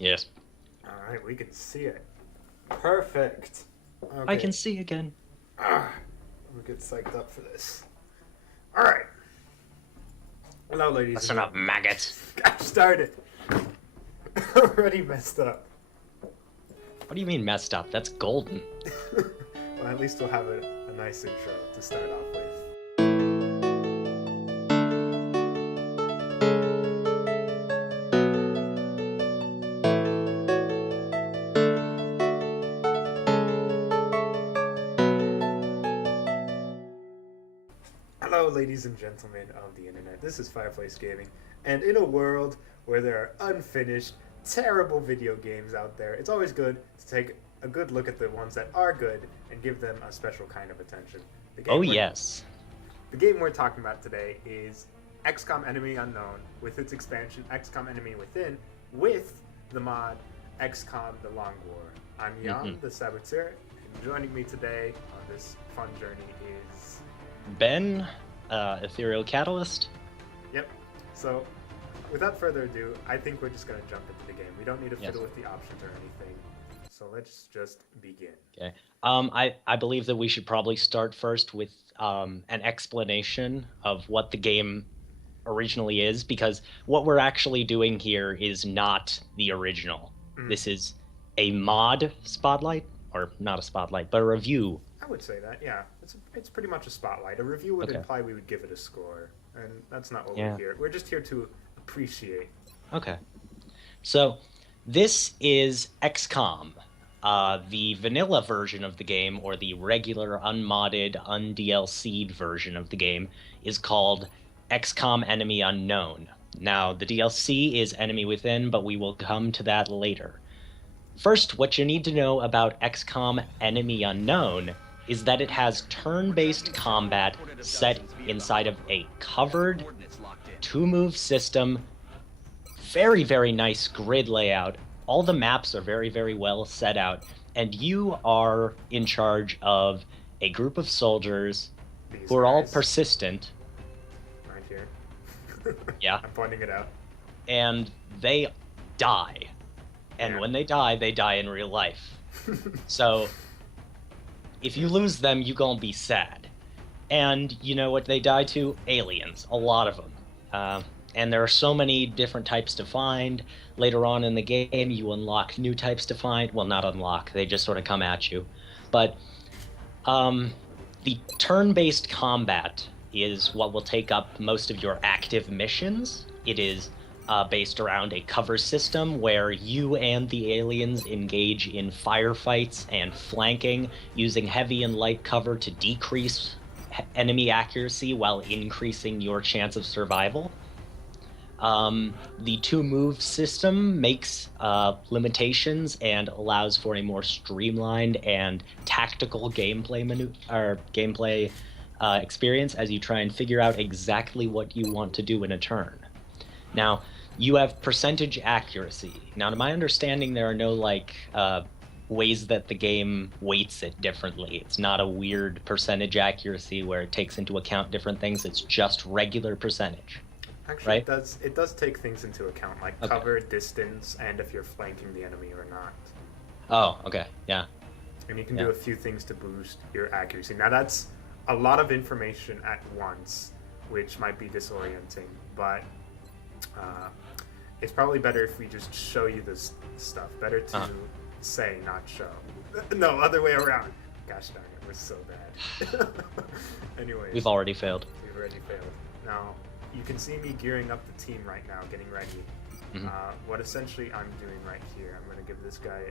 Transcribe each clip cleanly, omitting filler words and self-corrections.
Yes. Alright, we can see it. Perfect. I Okay. can see again. Ah, we'll get psyched up for this. Alright. Hello, ladies and Listen up, gentlemen. maggot. Got started. Already messed up. What do you mean messed up? That's golden. Well, at least we'll have a nice intro to start off with. Hello, ladies and gentlemen of the internet. This is Fireplace Gaming, and in a world where there are unfinished, terrible video games out there, it's always good to take a good look at the ones that are good and give them a special kind of attention. Oh, yes. The game we're talking about today is XCOM Enemy Unknown with its expansion XCOM Enemy Within with the mod XCOM The Long War. I'm Jan, the Saboteur, and joining me today on this fun journey is... Ben, Ethereal Catalyst. Yep. So, without further ado, I think we're just going to jump into the game. We don't need to fiddle with the options or anything. So let's just begin. Okay. I believe that we should probably start first with an explanation of what the game originally is, because what we're actually doing here is not the original. This is a mod spotlight, or not a spotlight, but a review. I would say that, yeah. It's pretty much a spotlight. A review would imply we would give it a score, and that's not what we're here. We're just here to appreciate. Okay. So, this is XCOM. The vanilla version of the game, or the regular, unmodded, undLC'd version of the game, is called XCOM Enemy Unknown. Now, the DLC is Enemy Within, but we will come to that later. First, what you need to know about XCOM Enemy Unknown is that it has turn-based combat set inside of a covered, two-move system, very, very nice grid layout. All the maps are very, very well set out, and you are in charge of a group of soldiers who are all persistent. Right here. Yeah. I'm pointing it out. And they die. And when they die in real life. So, if you lose them, you're gonna be sad. And you know what they die to? Aliens. A lot of them. And there are so many different types to find. Later on in the game, you unlock new types to find. Well, not unlock. They just sort of come at you. But the turn-based combat is what will take up most of your active missions. It is based around a cover system where you and the aliens engage in firefights and flanking, using heavy and light cover to decrease enemy accuracy while increasing your chance of survival. The two-move system makes limitations and allows for a more streamlined and tactical gameplay experience as you try and figure out exactly what you want to do in a turn. Now, you have percentage accuracy. Now, to my understanding, there are no, ways that the game weights it differently. It's not a weird percentage accuracy where it takes into account different things. It's just regular percentage. Actually, right? It does take things into account, like cover, distance, and if you're flanking the enemy or not. Oh, okay, yeah. And you can do a few things to boost your accuracy. Now, that's a lot of information at once, which might be disorienting, but it's probably better if we just show you this stuff. Better to say, not show. No, other way around. Gosh darn it, we're so bad. Anyways. We've already failed. We've already failed. Now, you can see me gearing up the team right now, getting ready. What essentially I'm doing right here, I'm going to give this guy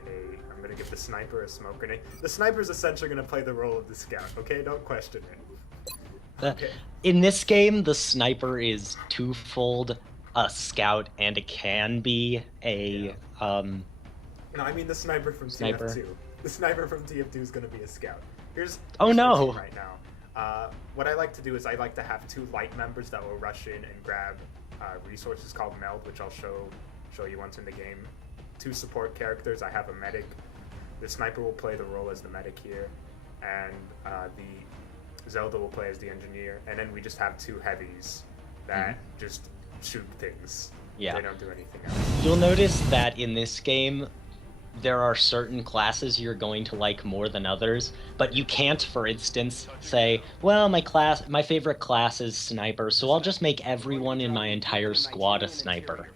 I'm going to give the sniper a smoke grenade. The sniper's essentially going to play the role of the scout, okay? Don't question it. Okay. In this game, the sniper is twofold, a scout, and it can be a, No, I mean the sniper from TF2. The sniper from TF2 is going to be a scout. Here's the team right now. What I like to do is I like to have two light members that will rush in and grab resources called meld, which I'll show you once in the game. Two support characters. I have a medic. The sniper will play the role as the medic here, and the Zelda will play as the engineer. And then we just have two heavies that just shoot things. Yeah. They don't do anything else. You'll notice that in this game, there are certain classes you're going to like more than others, but you can't, for instance, say, well, my favorite class is sniper, so I'll just make everyone in my entire squad a sniper.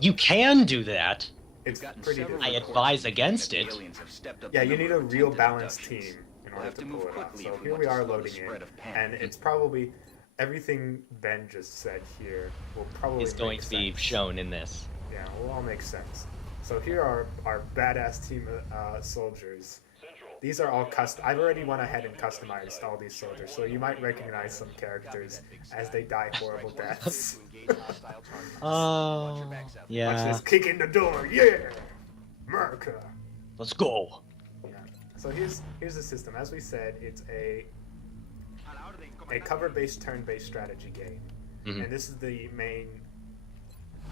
You can do that. It's pretty difficult. I advise against it. Yeah, you need a real balanced team in order to pull it off. So here we are loading in, and it's probably everything Ben just said here will probably Is going to be shown in this. Yeah, will all make sense. So here are our badass team soldiers. These are all custom. I've already went ahead and customized all these soldiers, so you might recognize some characters as they die horrible deaths. Oh, yeah. Watch this, kick in the door, yeah! America! Let's go! Yeah. So here's the system. As we said, it's a cover-based, turn-based strategy game. Mm-hmm. And this is the main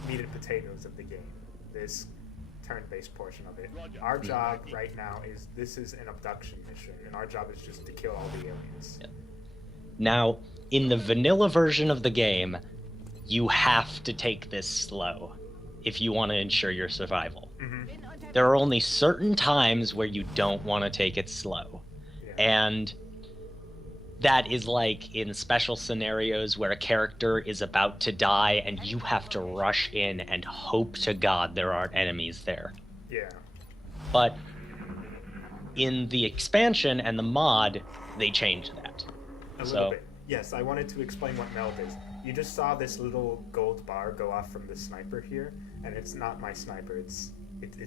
meat and potatoes of the game. This turn-based portion of it. Our job right now is, this is an abduction mission, and our job is just to kill all the aliens. Yeah. Now, in the vanilla version of the game, you have to take this slow if you want to ensure your survival. Mm-hmm. There are only certain times where you don't want to take it slow. Yeah. And that is like in special scenarios where a character is about to die and you have to rush in and hope to God there aren't enemies there. Yeah. But in the expansion and the mod, they changed that. A little bit. Yes, I wanted to explain what meld is. You just saw this little gold bar go off from the sniper here, and it's not my sniper, it's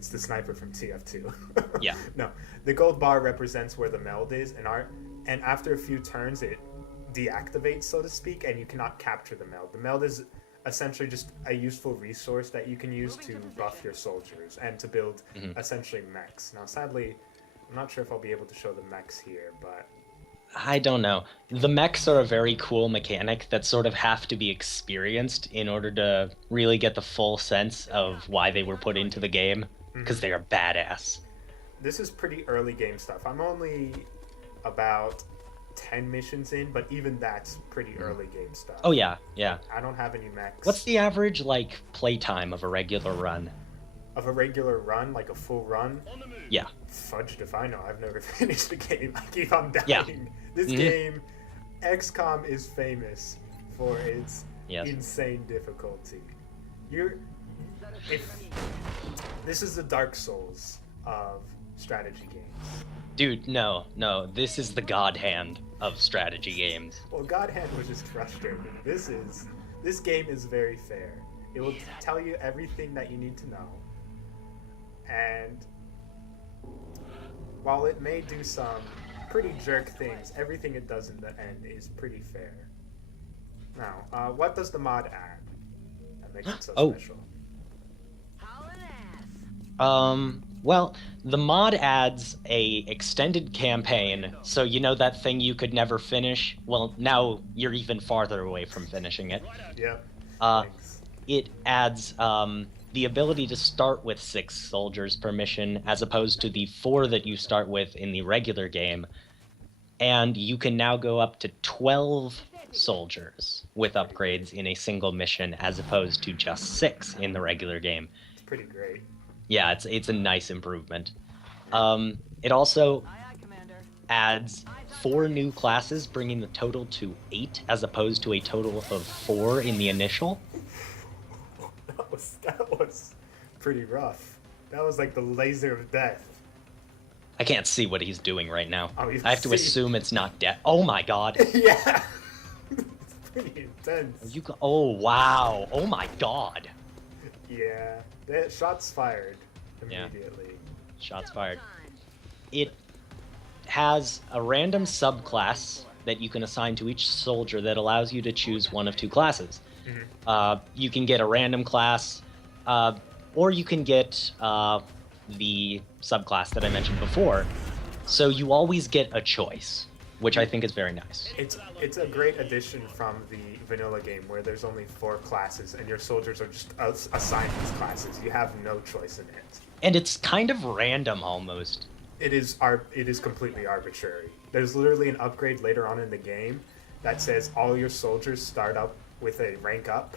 the sniper from TF2. Yeah. No, the gold bar represents where the meld is, and after a few turns it deactivates, so to speak, and you cannot capture the meld. The meld is essentially just a useful resource that you can use to buff your soldiers and to build essentially mechs. Now, sadly, I'm not sure if I'll be able to show the mechs here, but I don't know. The mechs are a very cool mechanic that sort of have to be experienced in order to really get the full sense of why they were put into the game, because they are badass. This is pretty early game stuff. I'm only about 10 missions in, but even that's pretty early game stuff. Oh yeah, yeah. I don't have any mechs. What's the average, like, playtime of a regular run? Of a regular run, like a full run? Yeah. Fudged if I know. I've never finished the game. I keep on dying. Yeah. This game, XCOM, is famous for its Yes. insane difficulty. This is the Dark Souls of strategy games. Dude, no. This is the God Hand of strategy games. Well, God Hand was just frustrating. This game is very fair. It will tell you everything that you need to know. And while it may do some pretty jerk things, everything it does in the end is pretty fair. Now, what does the mod add that makes it so special? Well, the mod adds a extended campaign, so you know that thing you could never finish? Well, now you're even farther away from finishing it. Yeah. Thanks. It adds, the ability to start with 6 soldiers per mission, as opposed to the 4 that you start with in the regular game. And you can now go up to 12 soldiers with upgrades in a single mission, as opposed to just 6 in the regular game. It's pretty great. Yeah, it's a nice improvement. It also adds 4 new classes, bringing the total to 8, as opposed to a total of 4 in the initial. That was pretty rough. That was like the laser of death. I can't see what he's doing right now. Oh, I have to assume it's not death. Oh my god. Yeah. It's pretty intense. Oh wow. Oh my god. Yeah. Shots fired immediately. Yeah. Shots fired. It has a random subclass that you can assign to each soldier that allows you to choose one of 2 classes. You can get a random class, or you can get the subclass that I mentioned before. So you always get a choice, which I think is very nice. It's a great addition from the vanilla game where there's only 4 classes and your soldiers are just assigned these classes. You have no choice in it. And it's kind of random almost. It is completely arbitrary. There's literally an upgrade later on in the game that says all your soldiers start up with a rank up,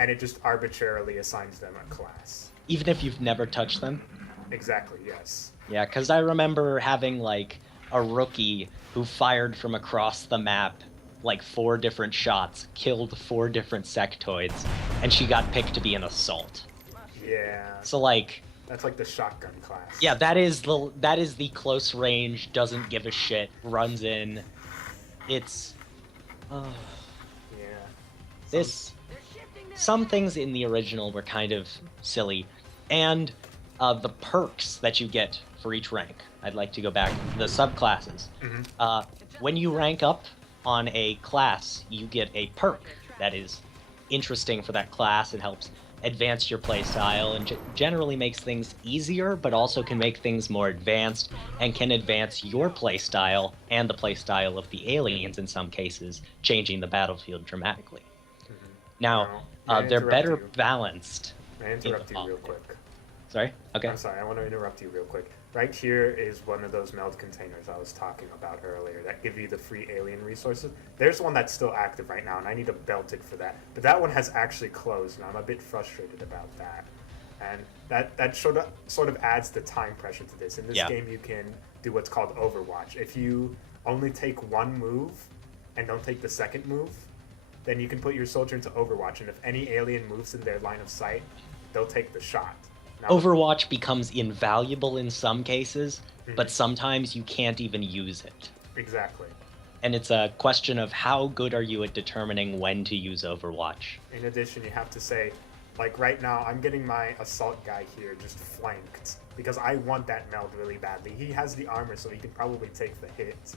and it just arbitrarily assigns them a class. Even if you've never touched them? Exactly, yes. Yeah, because I remember having, like, a rookie who fired from across the map, like, 4 different shots, killed 4 different sectoids, and she got picked to be an assault. Yeah. So, like... That's like the shotgun class. Yeah, that is the close range, doesn't give a shit, runs in. It's... Yeah. Some things in the original were kind of silly, and the perks that you get for each rank. I'd like to go back to the subclasses. When you rank up on a class, you get a perk that is interesting for that class. It helps advance your playstyle and generally makes things easier, but also can make things more advanced and can advance your playstyle and the playstyle of the aliens in some cases, changing the battlefield dramatically. Now, they're better balanced. May I interrupt you real quick? Sorry? Okay. I'm sorry, I want to interrupt you real quick. Right here is one of those meld containers I was talking about earlier that give you the free alien resources. There's one that's still active right now, and I need to belt it for that. But that one has actually closed, and I'm a bit frustrated about that. And that sort of adds the time pressure to this. In this game, you can do what's called Overwatch. If you only take one move and don't take the second move, then you can put your soldier into Overwatch, and if any alien moves in their line of sight, they'll take the shot. Now, Overwatch becomes invaluable in some cases, but sometimes you can't even use it. Exactly. And it's a question of how good are you at determining when to use Overwatch. In addition, you have to say, like right now, I'm getting my assault guy here just flanked, because I want that meld really badly. He has the armor, so he can probably take the hit.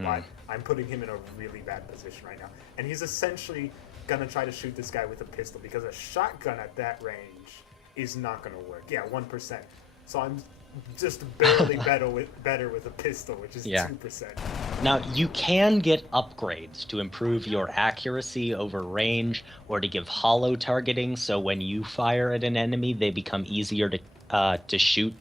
But I'm putting him in a really bad position right now. And he's essentially gonna try to shoot this guy with a pistol, because a shotgun at that range is not gonna work. Yeah, 1%. So I'm just barely better with a pistol, which is 2%. Now, you can get upgrades to improve your accuracy over range or to give hollow targeting, so when you fire at an enemy, they become easier to shoot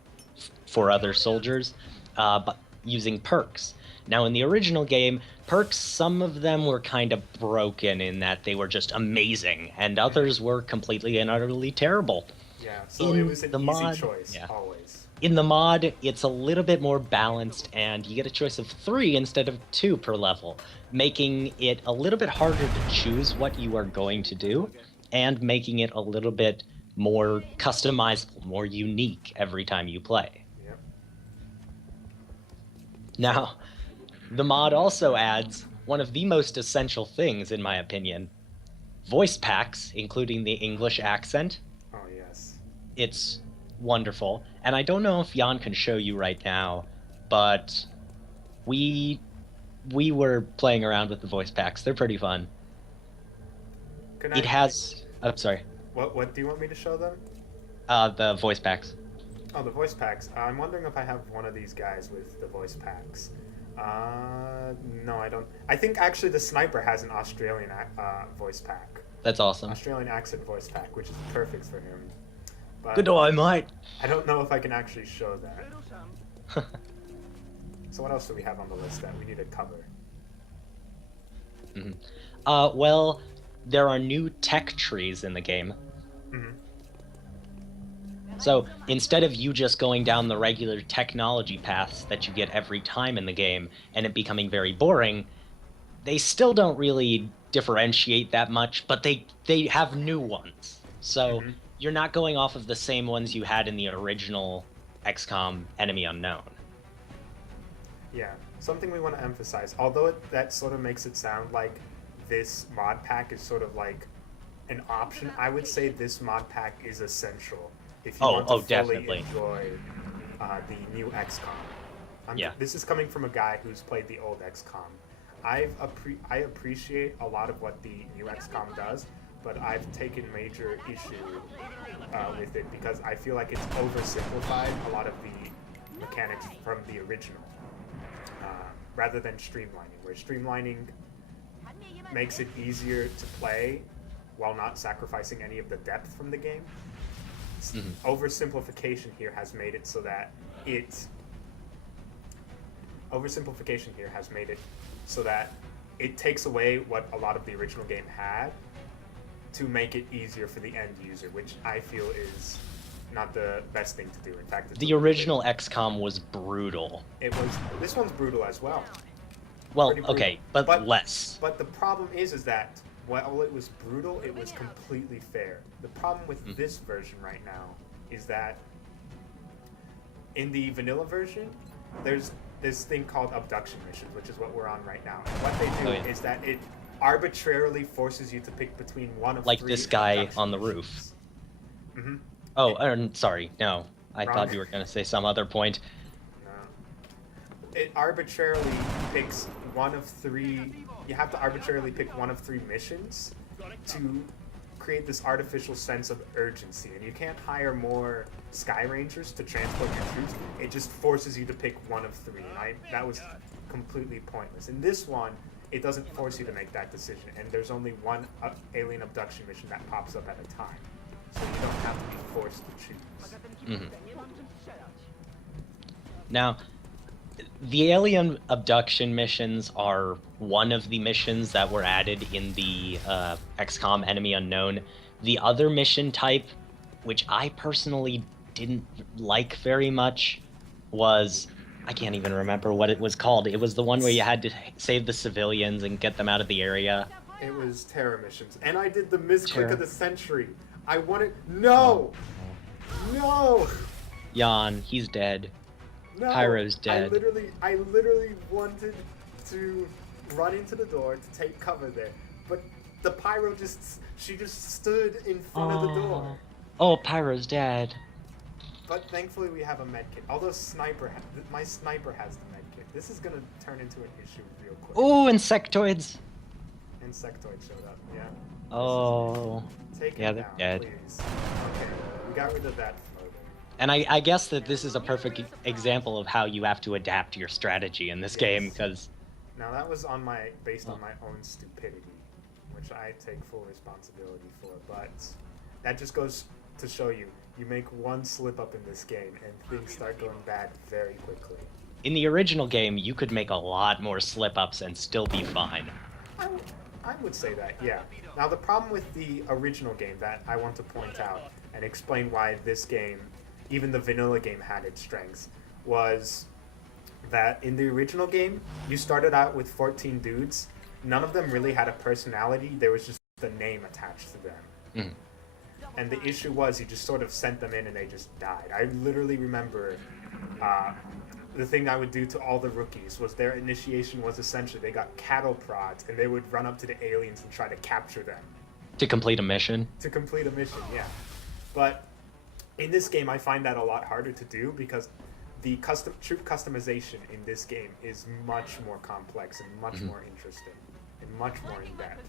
for other soldiers, but using perks. Now, in the original game, perks, some of them were kind of broken in that they were just amazing, and others were completely and utterly terrible. Yeah, so it was an easy choice, always. In the mod, it's a little bit more balanced, and you get a choice of 3 instead of 2 per level, making it a little bit harder to choose what you are going to do, and making it a little bit more customizable, more unique every time you play. Yep. Now, the mod also adds one of the most essential things, in my opinion, voice packs, including the English accent. Oh, yes. It's wonderful. And I don't know if Jan can show you right now, but we were playing around with the voice packs. They're pretty fun. I'm sorry. What do you want me to show them? The voice packs. Oh, the voice packs. I'm wondering if I have one of these guys with the voice packs. No, I don't. I think actually the sniper has an Australian voice pack. That's awesome. Australian accent voice pack, which is perfect for him. But good day, mate. I don't know if I can actually show that. So what else do we have on the list that we need to cover? Well, there are new tech trees in the game. So instead of you just going down the regular technology paths that you get every time in the game and it becoming very boring, they still don't really differentiate that much, but they have new ones. So you're not going off of the same ones you had in the original XCOM Enemy Unknown. Yeah, something we want to emphasize, although that sort of makes it sound like this mod pack is sort of like an option, I would say this mod pack is essential if you want to fully definitely enjoy the new XCOM. This is coming from a guy who's played the old XCOM. I appreciate a lot of what the new XCOM does, but I've taken major issue with it because I feel like it's oversimplified a lot of the mechanics from the original, rather than streamlining, where streamlining makes it easier to play while not sacrificing any of the depth from the game. Oversimplification here has made it so that it takes away what a lot of the original game had to make it easier for the end user, which I feel is not the best thing to do. In fact, The original XCOM was brutal. it was. This one's brutal as well. Well, Pretty brutal. okay, but less. But the problem is that while it was brutal, it was completely fair. The problem with this version right now is that in the vanilla version, there's this thing called abduction missions, which is what we're on right now. And what they do is that it arbitrarily forces you to pick between one of like three this guy abduction on the missions. roof. Mm-hmm. Oh, sorry, no. I Wrong. thought you were going to say some other point. No. It arbitrarily picks one of three. You have to arbitrarily pick one of three missions to create this artificial sense of urgency, and you can't hire more Sky Rangers to transport your troops. It just forces you to pick one of three. That was completely pointless. In this one, it doesn't force you to make that decision, and there's only one alien abduction mission that pops up at a time, so you don't have to be forced to choose. Mm-hmm. Now, the alien abduction missions are one of the missions that were added in the XCOM Enemy Unknown. The other mission type, which I personally didn't like very much, was... I can't even remember what it was called. It was the one where you had to save the civilians and get them out of the area. It was terror missions. And I did the misclick of the century. I wanted... No! No! Jan, he's dead. No! Pyro's dead. I literally wanted to run into the door to take cover there. But the Pyro she just stood in front of the door. Oh, Pyro's dead. But thankfully we have a medkit. Although my sniper has the medkit. This is gonna turn into an issue real quick. Oh, insectoids. Insectoid showed up, yeah. Oh. Take yeah, him they're down, dead. please. Okay, we got rid of that floater. And I guess that this is a perfect example of how you have to adapt your strategy in this game, because... Now that was based on my own stupidity, which I take full responsibility for, but that just goes to show you, you make one slip up in this game and things start going bad very quickly. In the original game, you could make a lot more slip-ups and still be fine. I would say that, yeah. Now the problem with the original game that I want to point out and explain why this game, even the vanilla game, had its strengths, was that in the original game, you started out with 14 dudes. None of them really had a personality. There was just the name attached to them. Mm. And the issue was you just sort of sent them in and they just died. I literally remember the thing I would do to all the rookies was their initiation was essentially they got cattle prods and they would run up to the aliens and try to capture them. To complete a mission? To complete a mission, yeah. But in this game, I find that a lot harder to do because the troop customization in this game is much more complex and much more interesting and much more in-depth.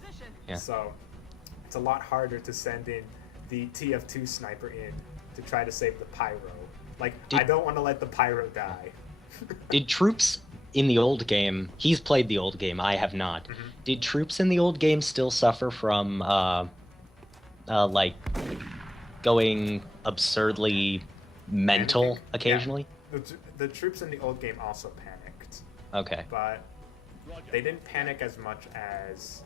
Yeah. So it's a lot harder to send in the TF2 sniper in to try to save the Pyro. Like, I don't want to let the Pyro die. Did troops in the old game... He's played the old game, I have not. Mm-hmm. Did troops in the old game still suffer from, like, going absurdly mental occasionally? Yeah. The troops in the old game also panicked. Okay. But they didn't panic as much as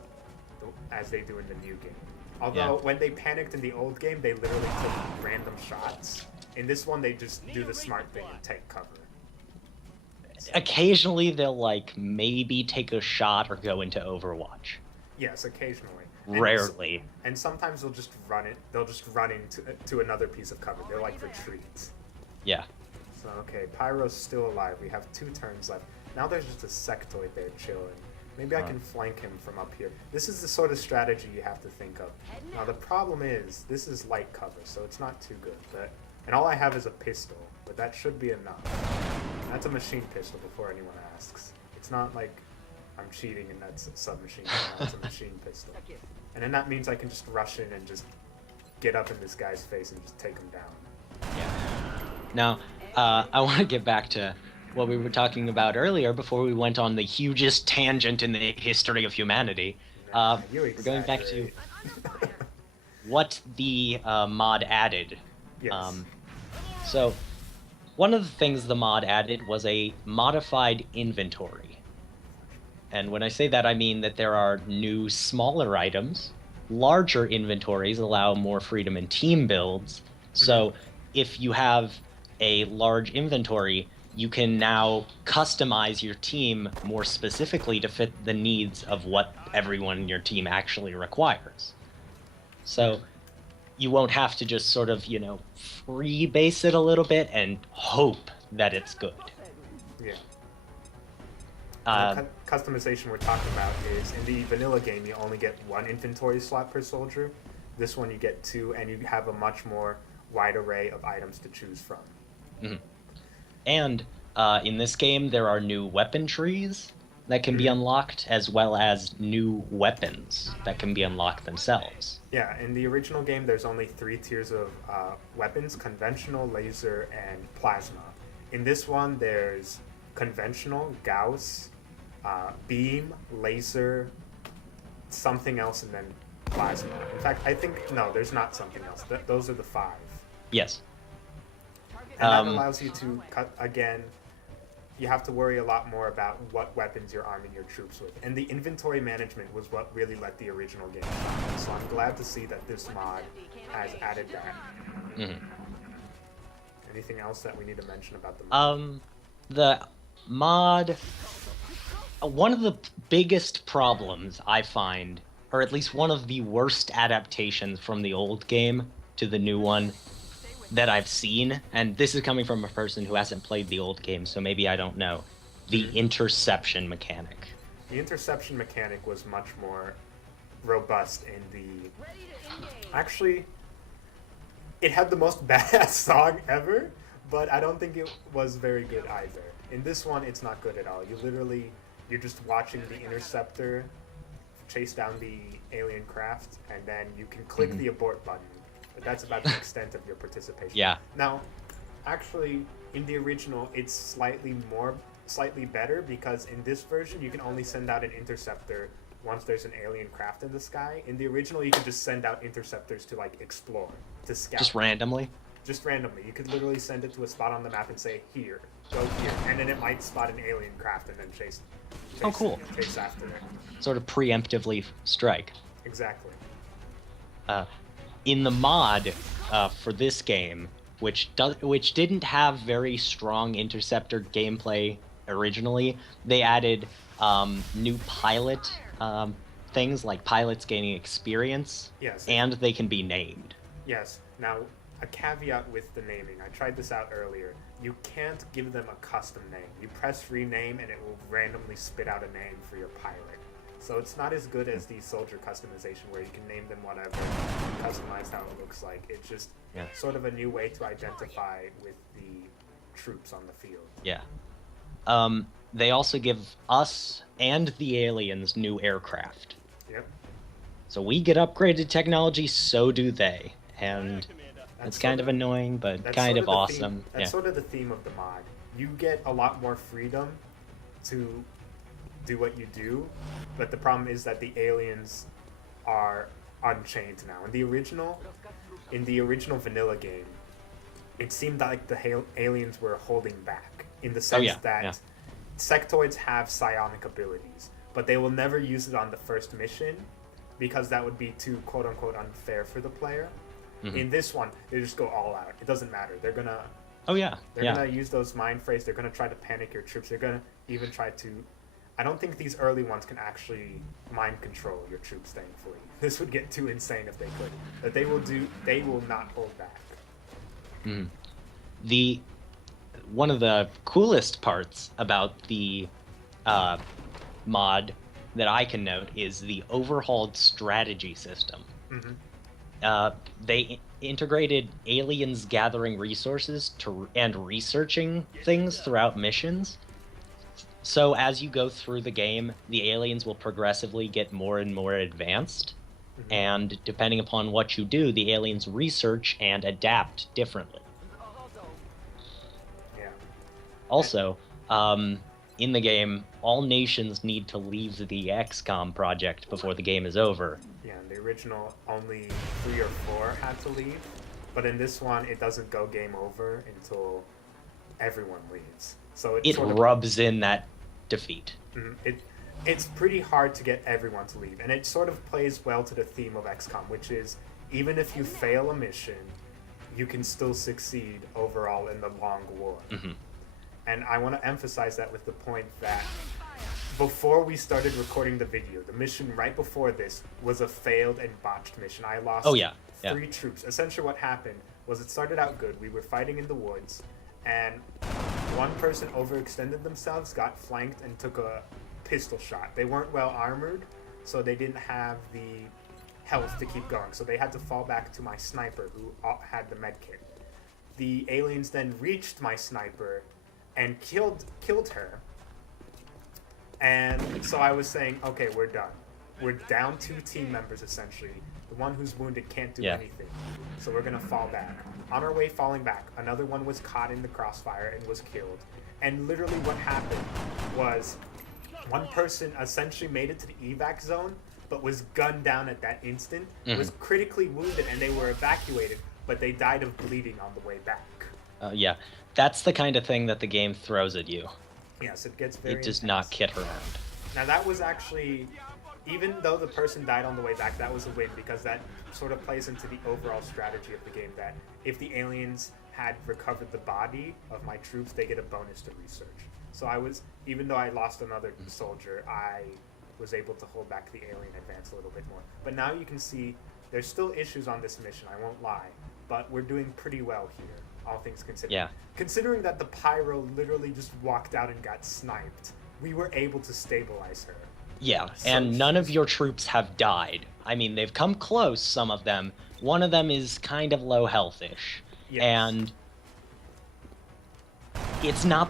they do in the new game. Although when they panicked in the old game, they literally took random shots. In this one, they just do the smart thing and take cover. Occasionally, they'll, like, maybe take a shot or go into Overwatch. Yes, occasionally. Rarely. And sometimes they'll just run it. They'll just run into another piece of cover. They're like retreats. Yeah. So, okay, Pyro's still alive. We have 2 turns left. Now there's just a sectoid there chilling. Maybe I can flank him from up here. This is the sort of strategy you have to think of. Now the problem is, this is light cover, so it's not too good. And all I have is a pistol, but that should be enough. That's a machine pistol before anyone asks. It's not like I'm cheating and that's a submachine gun. That's a machine pistol. And then that means I can just rush in and just get up in this guy's face and just take him down. Yeah. Now, I want to get back to what we were talking about earlier before we went on the hugest tangent in the history of humanity. We're going back to what the mod added. Yes. So, one of the things the mod added was a modified inventory. And when I say that, I mean that there are new, smaller items larger inventories allow more freedom in team builds. So if you have a large inventory, you can now customize your team more specifically to fit the needs of what everyone in your team actually requires. So you won't have to just sort of, free base it a little bit and hope that it's good. Yeah. And the customization we're talking about is in the vanilla game, you only get one inventory slot per soldier. This one you get two, and you have a much more wide array of items to choose from. Mm-hmm. And in this game, there are new weapon trees that can be unlocked, as well as new weapons that can be unlocked themselves. Yeah, in the original game, there's only 3 tiers of weapons: conventional, laser, and plasma. In this one, there's conventional, Gauss, beam, laser, something else, and then plasma. In fact, I think, no, there's not something else. Those are the 5. Yes. And that allows you to again, you have to worry a lot more about what weapons you're arming your troops with. And the inventory management was what really let the original game down. So I'm glad to see that this mod has added that. Mm-hmm. Anything else that we need to mention about the mod? The mod... One of the biggest problems I find, or at least one of the worst adaptations from the old game to the new one that I've seen, and this is coming from a person who hasn't played the old game, so maybe I don't know, the interception mechanic. The interception mechanic was much more robust in the... Actually, it had the most badass song ever, but I don't think it was very good either. In this one, it's not good at all. You're just watching the interceptor chase down the alien craft, and then you can click the abort button. But that's about the extent of your participation. Yeah. Now, actually, in the original, it's slightly better, because in this version, you can only send out an interceptor once there's an alien craft in the sky. In the original, you could just send out interceptors to, explore, to scout. Just randomly? Just randomly. You could literally send it to a spot on the map and say, here, go here. And then it might spot an alien craft and then chase after it. Sort of preemptively strike. Exactly. In the mod for this game, which didn't have very strong interceptor gameplay originally, they added new pilot things, like pilots gaining experience. Yes. And they can be named. Yes. Now, a caveat with the naming. I tried this out earlier. You can't give them a custom name. You press rename and it will randomly spit out a name for your pilot. So it's not as good as the soldier customization, where you can name them whatever, customize how it looks like. It's just sort of a new way to identify with the troops on the field. Yeah. They also give us and the aliens new aircraft. Yep. So we get upgraded technology, so do they. And it's kind of annoying, but kind of awesome. That's sort of the theme of the mod. You get a lot more freedom to do what you do, but the problem is that the aliens are unchained now. In the original vanilla game, it seemed like the aliens were holding back, in the sense that sectoids have psionic abilities, but they will never use it on the first mission, because that would be too quote-unquote unfair for the player. In this one, they just go all out. It doesn't matter. They're gonna... They're gonna use those mind frays. They're gonna try to panic your troops. They're gonna even try to... I don't think these early ones can actually mind control your troops, thankfully. This would get too insane if they could. But they will not hold back. One of the coolest parts about the mod that I can note is the overhauled strategy system. They integrated aliens gathering resources and researching things throughout missions. So as you go through the game, the aliens will progressively get more and more advanced. And depending upon what you do, the aliens research and adapt differently. Yeah. Also, in the game, all nations need to leave the XCOM project before the game is over. Yeah, in the original, only 3 or 4 had to leave. But in this one, it doesn't go game over until everyone leaves. So it rubs in that defeat. it's pretty hard to get everyone to leave, and it sort of plays well to the theme of XCOM, which is even if you fail a mission, you can still succeed overall in the long war. Mm-hmm. And I want to emphasize that with the point that before we started recording the video, the mission right before this was a failed and botched mission. I lost 3 troops. Essentially what happened was it started out good. We were fighting in the woods, and one person overextended themselves, got flanked, and took a pistol shot. They weren't well armored, so they didn't have the health to keep going. So they had to fall back to my sniper, who had the medkit. The aliens then reached my sniper and killed her. And so I was saying, okay, we're done. We're down 2 team members, essentially. The one who's wounded can't do anything. So we're going to fall back. On our way falling back, another one was caught in the crossfire and was killed. And literally what happened was one person essentially made it to the evac zone, but was gunned down at that instant, was critically wounded, and they were evacuated, but they died of bleeding on the way back. Yeah, that's the kind of thing that the game throws at you. Yes, it gets very It does intense. not kid around. Now that was actually, even though the person died on the way back, that was a win, because that sort of plays into the overall strategy of the game, that if the aliens had recovered the body of my troops, they get a bonus to research. So I was, even though I lost another soldier, I was able to hold back the alien advance a little bit more. But now you can see there's still issues on this mission, I won't lie, but we're doing pretty well here, all things considered. Yeah. Considering that the pyro literally just walked out and got sniped, we were able to stabilize her. Yeah, So and none of your troops have died. I mean, they've come close, some of them. One of them is kind of low health-ish. Yes. And it's not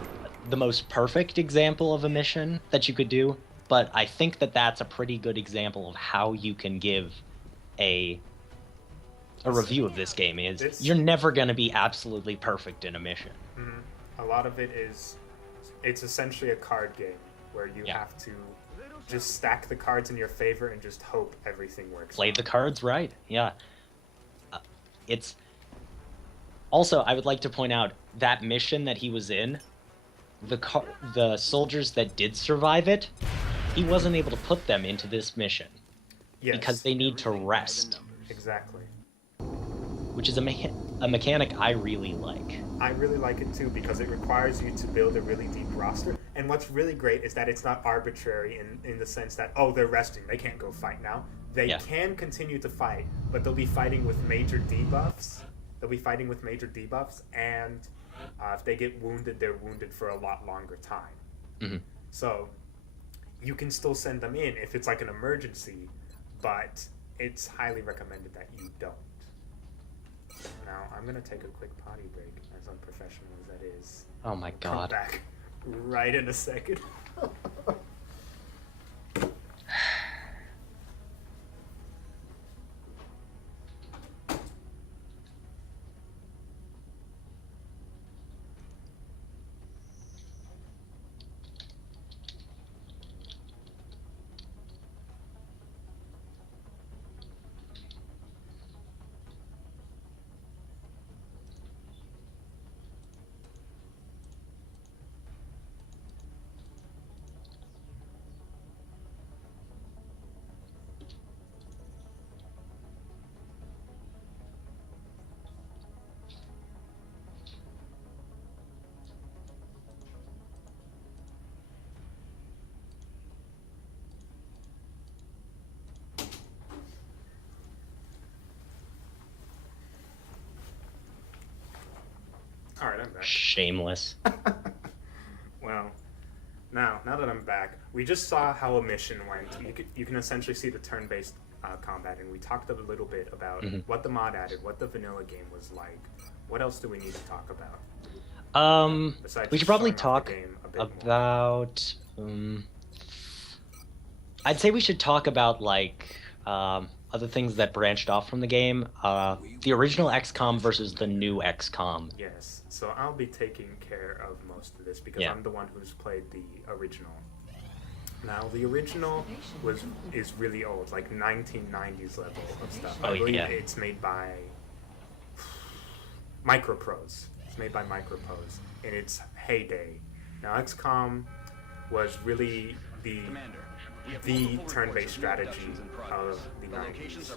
the most perfect example of a mission that you could do, but I think that that's a pretty good example of how you can give a review of this game. You're never going to be absolutely perfect in a mission. A lot of it is, it's essentially a card game where you have to just stack the cards in your favor and just hope everything works. Play the cards right, yeah. It's also, I would like to point out that mission that he was in, the soldiers that did survive it, he wasn't able to put them into this mission because they need to rest. Exactly. Which is a mechanic I really like. I really like it too because it requires you to build a really deep roster. And what's really great is that it's not arbitrary in the sense that, oh, they're resting, they can't go fight now. They can continue to fight, but they'll be fighting with major debuffs. And if they get wounded, they're wounded for a lot longer time. So you can still send them in if it's like an emergency, but it's highly recommended that you don't. Now, I'm going to take a quick potty break, as unprofessional as that is. Oh my god. Come back right in a second. All right, I'm back. Shameless. Well, now that I'm back, we just saw how a mission went. You can essentially see the turn-based combat, and we talked a little bit about what the mod added, what the vanilla game was like. What else do we need to talk about? We should probably talk about. I'd say we should talk about like other things that branched off from the game. The original XCOM versus the new XCOM. Yes. So I'll be taking care of most of this because I'm the one who's played the original. Now the original is really old, like 1990s level of stuff. I believe it's made by Microprose. It's made by Microprose in its heyday. Now XCOM was really the the turn-based strategy of the 90s.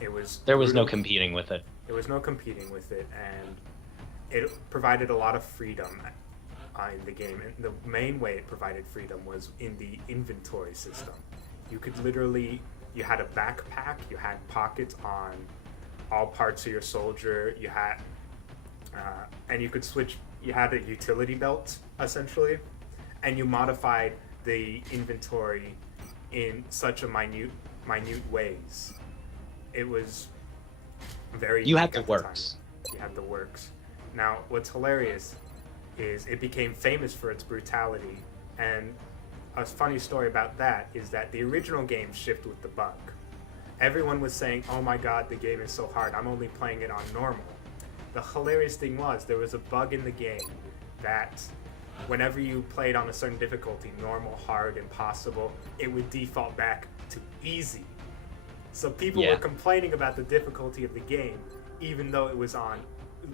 It was There was no brutal. competing with it. There was no competing with it, and it provided a lot of freedom in the game. And the main way it provided freedom was in the inventory system. You could literally, you had a backpack, you had pockets on all parts of your soldier, you had, and you could switch, you had a utility belt, essentially, and you modified the inventory in such a minute ways. It was very You had unique the at time. works. You had the works. Now, what's hilarious is it became famous for its brutality, and a funny story about that is that the original game shipped with the bug. Everyone was saying, oh my god, the game is so hard, I'm only playing it on normal. The hilarious thing was, there was a bug in the game that whenever you played on a certain difficulty, normal, hard, impossible, it would default back to easy. So people were complaining about the difficulty of the game, even though it was on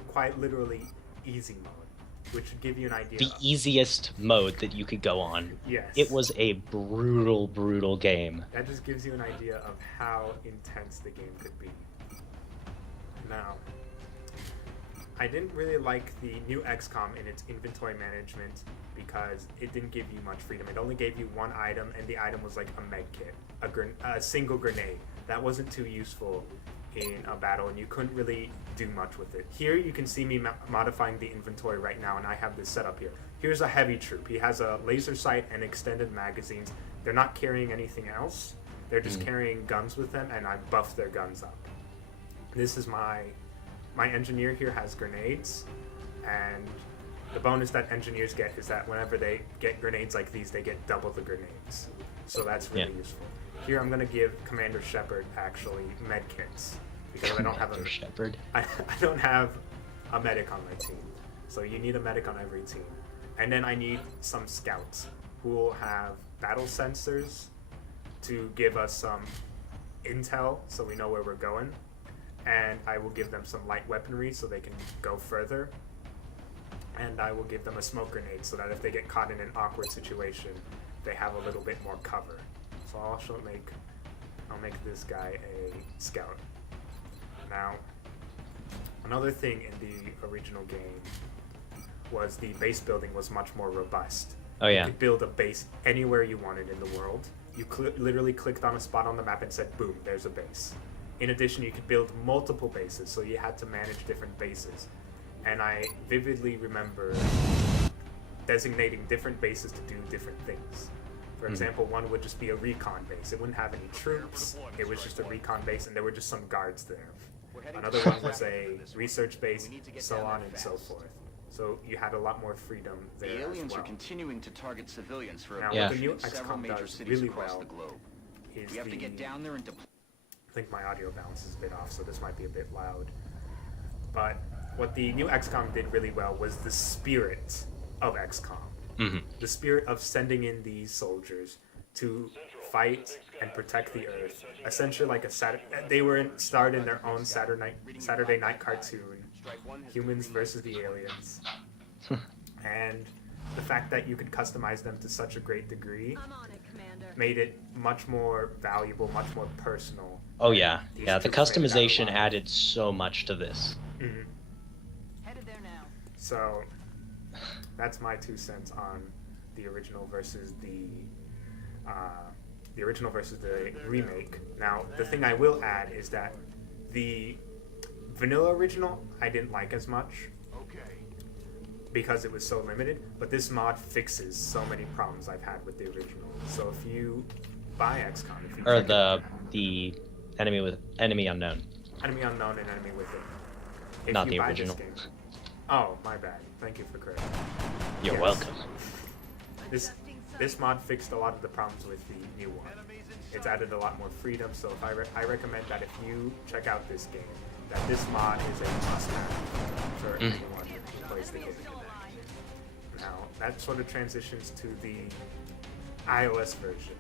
quite literally easy mode, which would give you an idea. The easiest mode that you could go on. Yes. It was a brutal, brutal game. That just gives you an idea of how intense the game could be. Now, I didn't really like the new XCOM in its inventory management because it didn't give you much freedom. It only gave you one item, and the item was like a med kit, a single grenade. That wasn't too useful in a battle, and you couldn't really do much with it. Here you can see me modifying the inventory right now, and I have this set up here. Here's a heavy troop. He has a laser sight and extended magazines. They're not carrying anything else. They're just carrying guns with them, and I buffed their guns up. This is my engineer here has grenades, and the bonus that engineers get is that whenever they get grenades like these, they get double the grenades. So that's really useful. Here I'm going to give Commander Shepard actually med kits because I don't have a Shepard. I don't have a medic on my team. So you need a medic on every team. And then I need some scouts who will have battle sensors to give us some intel so we know where we're going. And I will give them some light weaponry so they can go further. And I will give them a smoke grenade so that if they get caught in an awkward situation, they have a little bit more cover. So I'll make this guy a scout. Now, another thing in the original game was the base building was much more robust. Oh yeah. You could build a base anywhere you wanted in the world. You literally clicked on a spot on the map and said, boom, there's a base. In addition, you could build multiple bases, so you had to manage different bases. And I vividly remember designating different bases to do different things. For example, one would just be a recon base. It wouldn't have any troops. It was just a recon base, and there were just some guards there. Another one was a research base, so on and so forth. So you had a lot more freedom there. The aliens as well. are continuing to target civilians for Now, a what the new several XCOM major does cities really across well the globe. is We have to get down there and deploy. I think my audio balance is a bit off, so this might be a bit loud. But what the new XCOM did really well was the spirit of XCOM. The spirit of sending in these soldiers to fight and protect the Earth. Essentially like they were starred in their own Saturday night cartoon, Humans versus the Aliens. And the fact that you could customize them to such a great degree made it much more valuable, much more personal. Oh yeah. These Yeah, the troops made it out customization alive. added so much to this. Headed there now. So that's my 2 cents on the original versus the remake. Now, the thing I will add is that the vanilla original I didn't like as much because it was so limited, but this mod fixes so many problems I've had with the original. So if you buy XCOM, if you Or check it out, the enemy unknown. Enemy Unknown and Enemy Within. If Not you the buy original. This game, oh, my bad. Thank you for correcting. You're Yes. welcome. This mod fixed a lot of the problems with the new one. It's added a lot more freedom, so if I recommend that if you check out this game, that this mod is a must-have for anyone who plays the game. Now, that sort of transitions to the iOS version.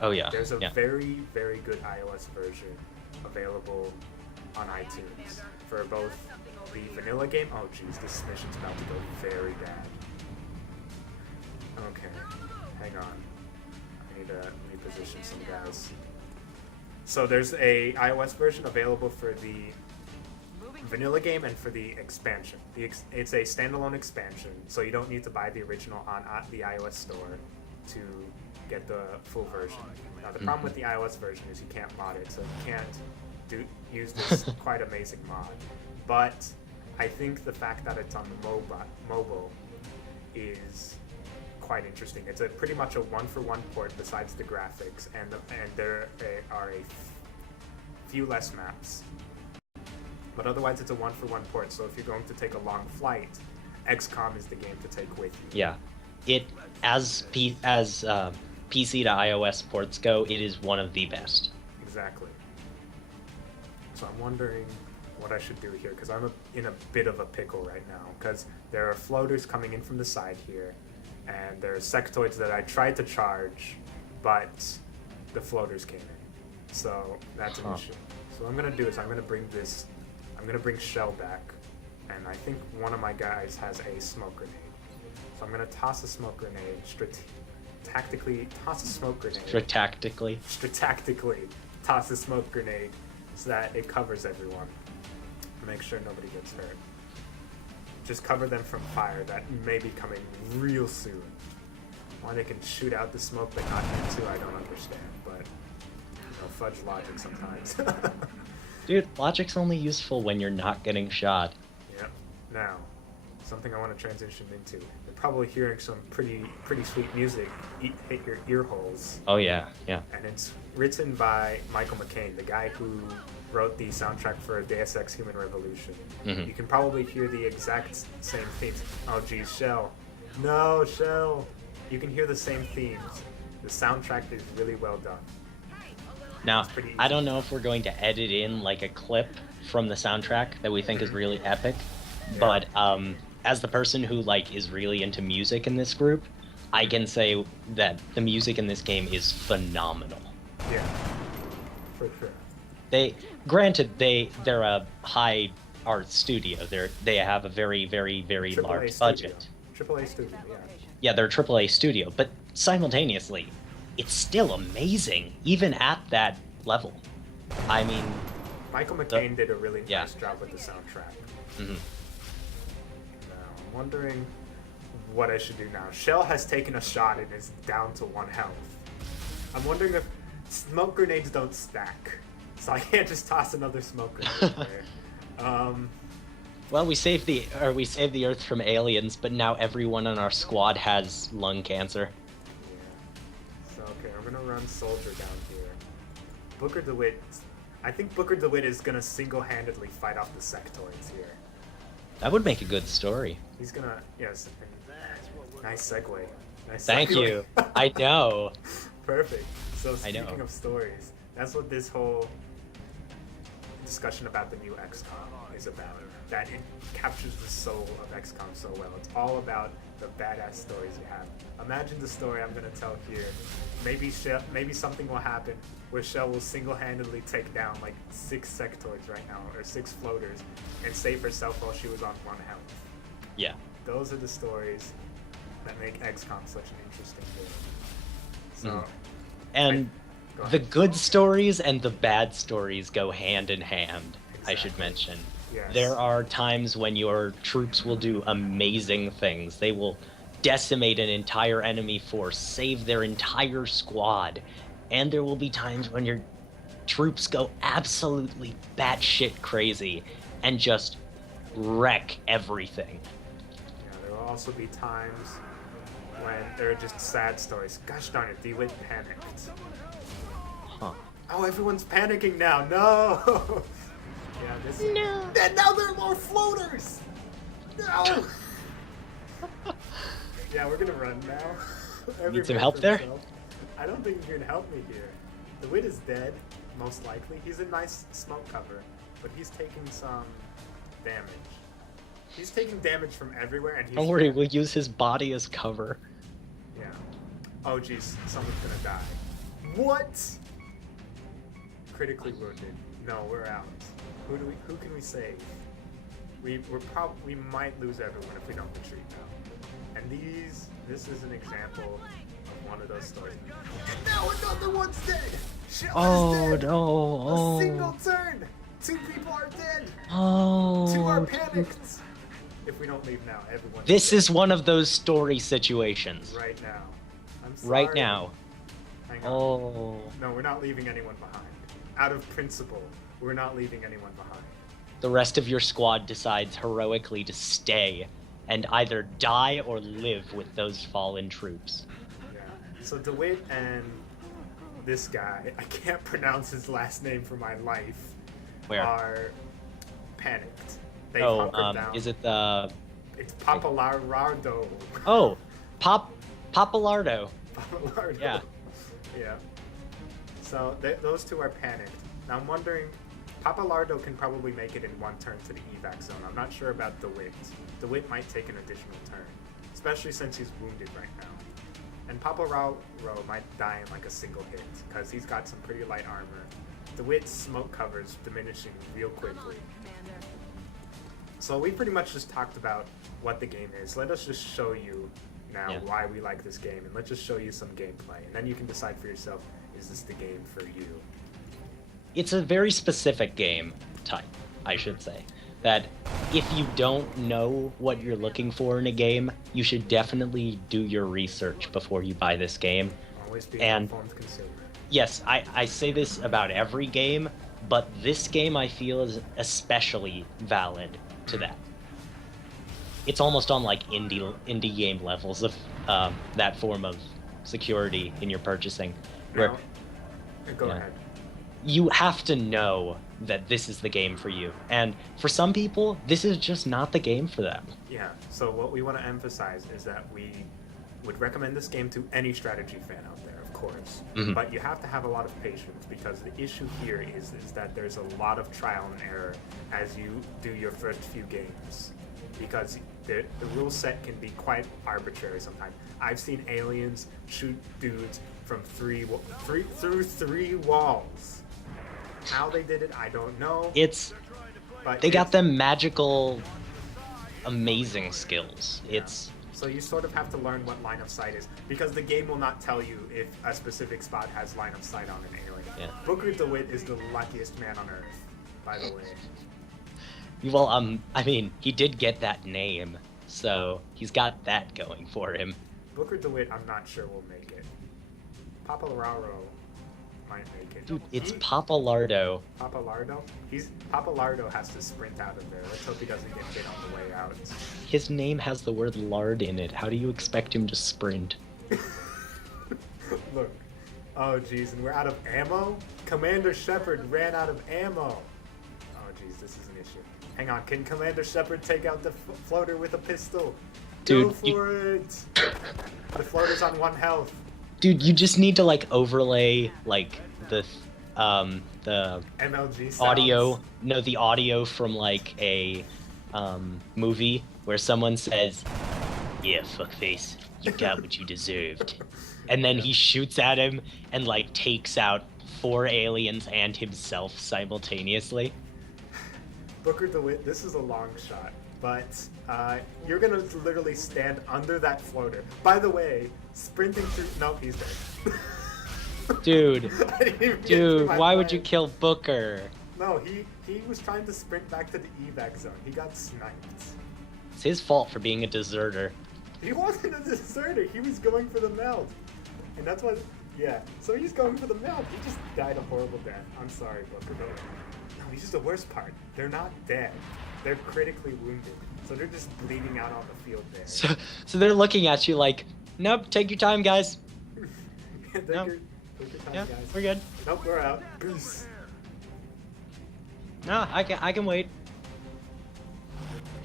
Oh yeah. There's a Yeah. very, very good iOS version available on iTunes for both the vanilla game. Oh geez, this mission's about to go very bad. Okay, hang on. I need to reposition some guys. So there's a iOS version available for the vanilla game and for the expansion. It's a standalone expansion, so you don't need to buy the original on the iOS store to get the full version. Now the problem with the iOS version is you can't mod it, so you can't use this quite amazing mod. But I think the fact that it's on the mobile is quite interesting. It's pretty much a one-for-one port besides the graphics, and there are a few less maps. But otherwise, it's a one-for-one port. So if you're going to take a long flight, XCOM is the game to take with you. Yeah, as PC to iOS ports go, it is one of the best. Exactly. So I'm wondering what I should do here, because I'm in a bit of a pickle right now, because there are floaters coming in from the side here, and there are sectoids that I tried to charge, but the floaters came in. So that's an issue. So what I'm going to do is I'm going to bring Shell back, and I think one of my guys has a smoke grenade. So I'm going to toss a smoke grenade, tactically toss a smoke grenade. Strategically Toss a smoke grenade so that it covers everyone. Make sure nobody gets hurt. Just cover them from fire that may be coming real soon. Why they can shoot out the smoke but not hit too, I don't understand, but fudge logic sometimes. Dude, logic's only useful when you're not getting shot. Yep. Now, something I want to transition into. You're probably hearing some pretty sweet music hit your ear holes. Oh yeah. And it's written by Michael McCain, the guy who wrote the soundtrack for Deus Ex Human Revolution. You can probably hear the exact same themes. Oh geez, Shell. No, Shell. You can hear the same themes. The soundtrack is really well done. Now, I don't know if we're going to edit in like a clip from the soundtrack that we think is really epic, but as the person who is really into music in this group, I can say that the music in this game is phenomenal. Yeah, for sure. They're a high art studio. They have a very, very, very large budget. AAA studio, yeah. Yeah, they're a AAA studio, but simultaneously, it's still amazing, even at that level. I mean, Michael McCain did a really yeah. nice job with the soundtrack. Mm-hmm. Now, I'm wondering what I should do now. Shell has taken a shot and is down to 1 health. I'm wondering if smoke grenades don't stack, so I can't just toss another smoke grenade there. Well, we saved the Earth from aliens, but now everyone on our squad has lung cancer. So okay, I'm gonna run Soldier down here. Booker DeWitt. I think Booker DeWitt is gonna single-handedly fight off the sectoids here. That would make a good story. He's gonna nice segue. Thank you. I know. Perfect. So speaking of stories, that's what this whole discussion about the new XCOM is about. That it captures the soul of XCOM so well. It's all about the badass stories you have. Imagine the story I'm gonna tell here. Maybe something will happen where Shell will single-handedly take down 6 sectoids right now, or 6 floaters, and save herself while she was on 1 health. Yeah. Those are the stories that make XCOM such an interesting game. So, and the good stories and the bad stories go hand in hand. Exactly. I should mention. Yes. There are times when your troops will do amazing things. They will decimate an entire enemy force, save their entire squad. And there will be times when your troops go absolutely batshit crazy and just wreck everything. Yeah, there will also be times when there are just sad stories. Gosh darn it, DeWitt panicked. Huh. Oh, everyone's panicking now. No! Yeah, this. No. And now there are more floaters. No. Yeah, we're gonna run now. Need some help there? I don't think you can help me here. DeWitt is dead, most likely. He's in nice smoke cover, but he's taking some damage. He's taking damage from everywhere, and he's. Don't worry, we'll use his body as cover. Yeah. Oh jeez, someone's gonna die. What? Critically wounded. No, we're out. Who can we save? We might lose everyone if we don't retreat now. And this is an example of one of those stories. And now another one's dead! Shell Oh is dead! no! A single turn! 2 people are dead! 2 Oh. are panicked! If we don't leave now, everyone This dead. is one of those story situations. Right now. I'm sorry. Right now. Hang on. Oh. No, we're not leaving anyone behind. Out of principle, we're not leaving anyone behind. The rest of your squad decides heroically to stay and either die or live with those fallen troops. Yeah. So DeWitt and this guy, I can't pronounce his last name for my life, Where? are panicked. They Oh, hunkered down. is it the... It's Papalardo. Oh, Papalardo. Papalardo. Yeah. Yeah. So those 2 are panicked. Now I'm wondering, Papalardo can probably make it in 1 turn to the evac zone. I'm not sure about DeWitt. DeWitt might take an additional turn, especially since he's wounded right now. And Papalardo might die in like a single hit, because he's got some pretty light armor. DeWitt's smoke cover's diminishing real quickly. So we pretty much just talked about what the game is. Let us just show you now why we like this game, and let's just show you some gameplay, and then you can decide for yourself, is this the game for you? It's a very specific game type, I should say. That if you don't know what you're looking for in a game, you should definitely do your research before you buy this game. Always be an And informed consumer. yes, I say this about every game, but this game I feel is especially valid to that. It's almost on like indie game levels of that form of security in your purchasing, where Go yeah. ahead. you have to know that this is the game for you. And for some people, this is just not the game for them. Yeah, so what we want to emphasize is that we would recommend this game to any strategy fan out there, of course. Mhm. But you have to have a lot of patience, because the issue here is that there's a lot of trial and error as you do your first few games. Because the rule set can be quite arbitrary sometimes. I've seen aliens shoot dudes from through 3 walls. How they did it, I don't know. But They got them magical, amazing skills. Yeah. So you sort of have to learn what line of sight is, because the game will not tell you if a specific spot has line of sight on an alien. Yeah. Booker DeWitt is the luckiest man on earth, by the way. Well, I mean, he did get that name, so he's got that going for him. Booker DeWitt, I'm not sure will make it. Papalardo might make it. Dude, it's Papalardo. Papalardo? Papalardo has to sprint out of there. Let's hope he doesn't get hit on the way out. His name has the word lard in it. How do you expect him to sprint? Look. Oh, jeez, and we're out of ammo? Commander Shepard ran out of ammo. Oh, jeez, this is an issue. Hang on, can Commander Shepard take out the floater with a pistol? Dude, Go for it! The floater's on 1 health. Dude, you just need to like overlay like the MLG sounds. audio. No, the audio from like a movie where someone says, "Yeah, fuckface, you got what you deserved," and then he shoots at him and like takes out 4 aliens and himself simultaneously. Booker DeWitt, this is a long shot, but you're gonna literally stand under that floater. By the way, sprinting through. Nope, he's dead. Dude, I didn't even get through dude, my why would plan. you kill Booker? No, he was trying to sprint back to the evac zone. He got sniped. It's his fault for being a deserter. He wasn't a deserter. He was going for the meld, and that's what. Yeah. So he's going for the meld. He just died a horrible death. I'm sorry, Booker. No, he's just the worst part. They're not dead. They're critically wounded, so they're just bleeding out on the field there. So they're looking at you like, nope, take your time, guys. Take No. your time, Yeah, guys. we're good. Nope, we're out. Peace. No, I can wait.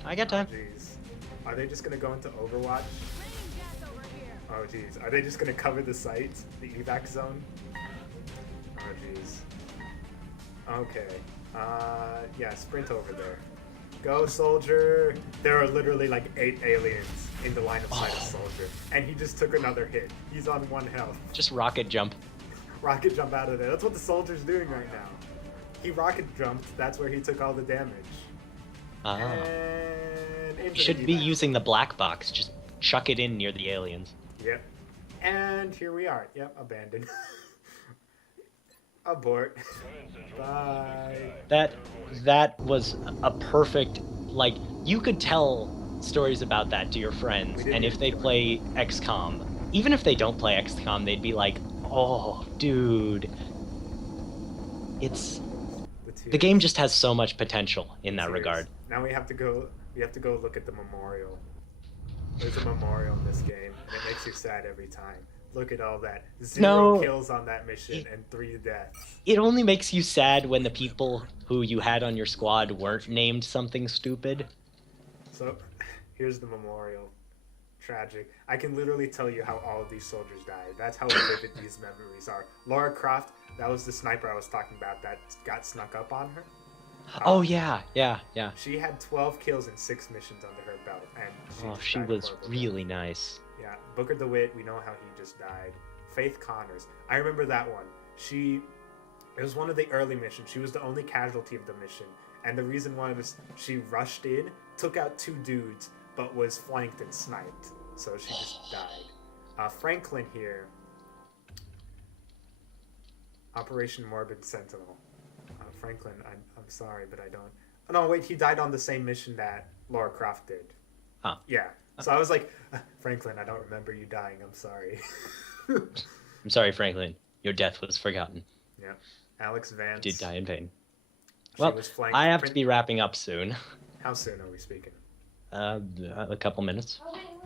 I got time. Jeez. Are they just gonna go into Overwatch? Oh jeez. Are they just gonna cover the site? The evac zone? Oh jeez. Okay. Yeah, sprint over there. Go, soldier! There are literally like 8 aliens in the line of sight of soldier. And he just took another hit. He's on 1 health. Just rocket jump. Rocket jump out of there. That's what the soldier's doing right now. He rocket jumped. That's where he took all the damage. Ah. And into You should the be evac. using the black box. Just chuck it in near the aliens. Yep. And here we are. Yep, abandoned. Abort. Bye. That was a perfect, like, you could tell stories about that to your friends, and if they play XCOM, even if they don't play XCOM, they'd be like, oh, dude. It's... The game just has so much potential in that regard. Now we have to go look at the memorial. There's a memorial in this game, and it makes you sad every time. Look at all that. Zero kills on that mission and 3 deaths. It only makes you sad when the people who you had on your squad weren't named something stupid. So, here's the memorial. Tragic. I can literally tell you how all of these soldiers died. That's how vivid these memories are. Lara Croft, that was the sniper I was talking about that got snuck up on her. Oh, yeah. She had 12 kills and 6 missions under her belt, and she was really nice. Yeah, Booker DeWitt, we know how he just died. Faith Connors, I remember that one. It was one of the early missions. She was the only casualty of the mission, and the reason why was she rushed in, took out 2 dudes, but was flanked and sniped, so she just died. Franklin here, Operation Morbid Sentinel. Franklin, I'm sorry, but I don't... Oh, no, wait, he died on the same mission that Lara Croft did. Huh. Yeah. So I was like, Franklin, I don't remember you dying. I'm sorry. I'm sorry, Franklin. Your death was forgotten. Yeah. Alex Vance. You did die in vain. Well, was flanked. I have to be wrapping up soon. How soon are we speaking? A couple minutes.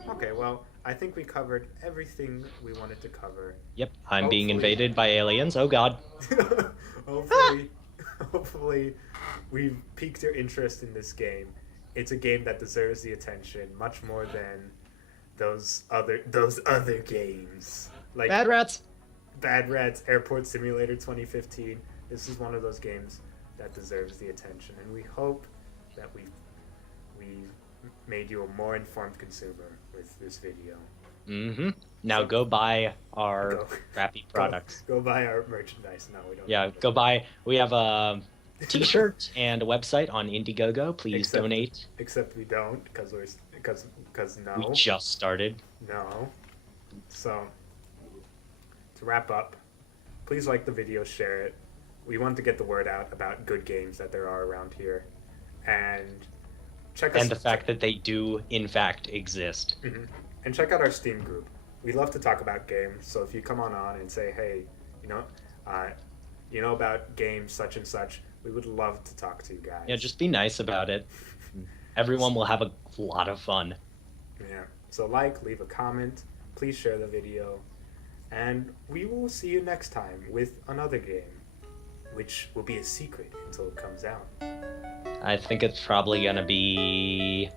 Okay, well, I think we covered everything we wanted to cover. Yep, I'm being invaded by aliens. Oh, God. Hopefully, we've piqued your interest in this game. It's a game that deserves the attention much more than those other games. Like Bad Rats. Bad Rats, Airport Simulator 2015. This is one of those games that deserves the attention, and we hope that we made you a more informed consumer with this video. Mm-hmm. Now go buy our crappy products. Go buy our merchandise. No, we don't. Yeah, go buy. We have a T-shirt and a website on Indiegogo. Please donate. Except we don't, because no. We just started. No. So to wrap up, please like the video, share it. We want to get the word out about good games that there are around here, and the fact that they do in fact exist. Mm-hmm. And check out our Steam group. We love to talk about games, so if you come on and say, hey, you know about games such and such, we would love to talk to you guys. Yeah, just be nice about it. Everyone will have a lot of fun. Yeah. So leave a comment, please share the video, and we will see you next time with another game, which will be a secret until it comes out. I think it's probably gonna be